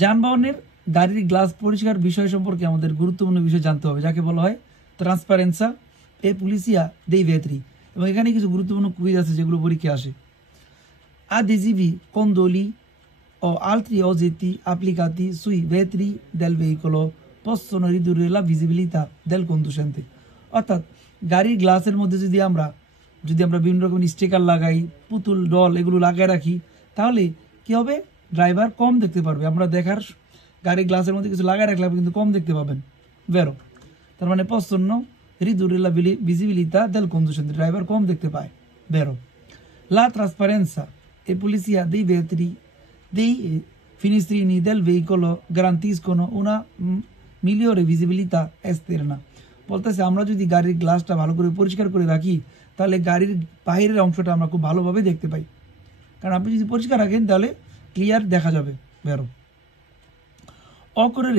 যানবাহনের গাড়ির গ্লাস পরিষ্কার বিষয় সম্পর্কে আমাদের গুরুত্বপূর্ণ বিষয় জানতে হবে, যাকে বলা হয় ট্রান্সপারেন্সা এ পুলিশিয়া দেই ভেতরি। এবং এখানে কিছু গুরুত্বপূর্ণ কুইজ আছে যেগুলো পরীক্ষায় আসে। adesivi condoli o altri oggetti applicati sui vetri del veicolo possono ridurre la visibilità del conducente। অর্থাৎ গাড়ির গ্লাসের মধ্যে যদি আমরা বিভিন্ন রকমের স্টিকার লাগাই, পুতুল ডল এগুলো লাগাই রাখি, তাহলে কি হবে, ড্রাইভার কম দেখতে পারবে। আমরা গাড়ির গ্লাসের মধ্যে কিছু লাগাই রাখলে কিন্তু কম দেখতে পাবেন। ভেরো তার মানে possono ridurre la visibilità del conducente, driver কম দেখতে পায়। ভেরো la trasparenza e pulizia dei vetri dei finestrini del veicolo garantiscono una migliore visibilità esterna। বলতেছে আমরা যদি গাড়ির গ্লাসটা ভালো করে পরিষ্কার করে রাখি, তাহলে গাড়ির বাইরের অংশটা আমরা খুব ভালোভাবে দেখতে পাই। কারণ আপনি যদি পরিষ্কার রাখেন তাহলে ক্লিয়ার দেখা যাবে। বেরো occorre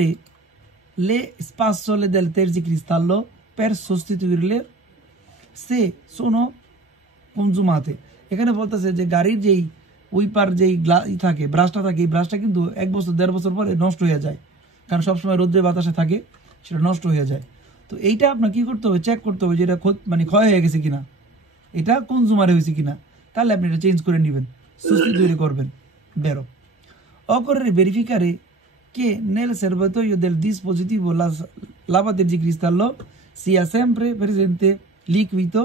le spazzole del tergicristallo per sostituirle se sono consumate। এখানে বলতেছে যে গাড়ির যেই উইপার যেই থাকে, ব্রাশটা থাকে, এই ব্রাশটা কিন্তু 1 বছর 1.5 বছর পরে নষ্ট হয়ে যায়, কারণ সবসময় রোদ্রে বাতাসে থাকে, সেটা নষ্ট হয়ে যায়। তো এইটা আপনার কি করতে হবে, চেক করতে হবে যে এটা ক্ষয় হয়ে গেছে কিনা, এটা কনজুমারে হয়েছে কিনা, তাহলে আপনি এটা চেঞ্জ করে নেবেন, sostituire করবেন। বেরো occorre verificare che nel serbatoio del dispositivo lavatrice cristallo sia sempre presente liquido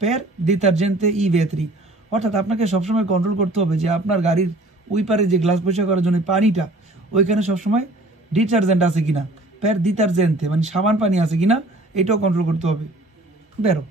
per detergente i vetri। অর্থাৎ আপনাকে সবসময় কন্ট্রোল করতে হবে যে আপনার গাড়ির উইপারে যে গ্লাস পরিষ্কার করার জন্য পানিটা, ওইখানে সবসময় ডিটারজেন্ট আছে কিনা, প্যার ডিটারজেন্টে মানে সাবান পানি আছে কিনা, এটাও কন্ট্রোল করতে হবে। বেরো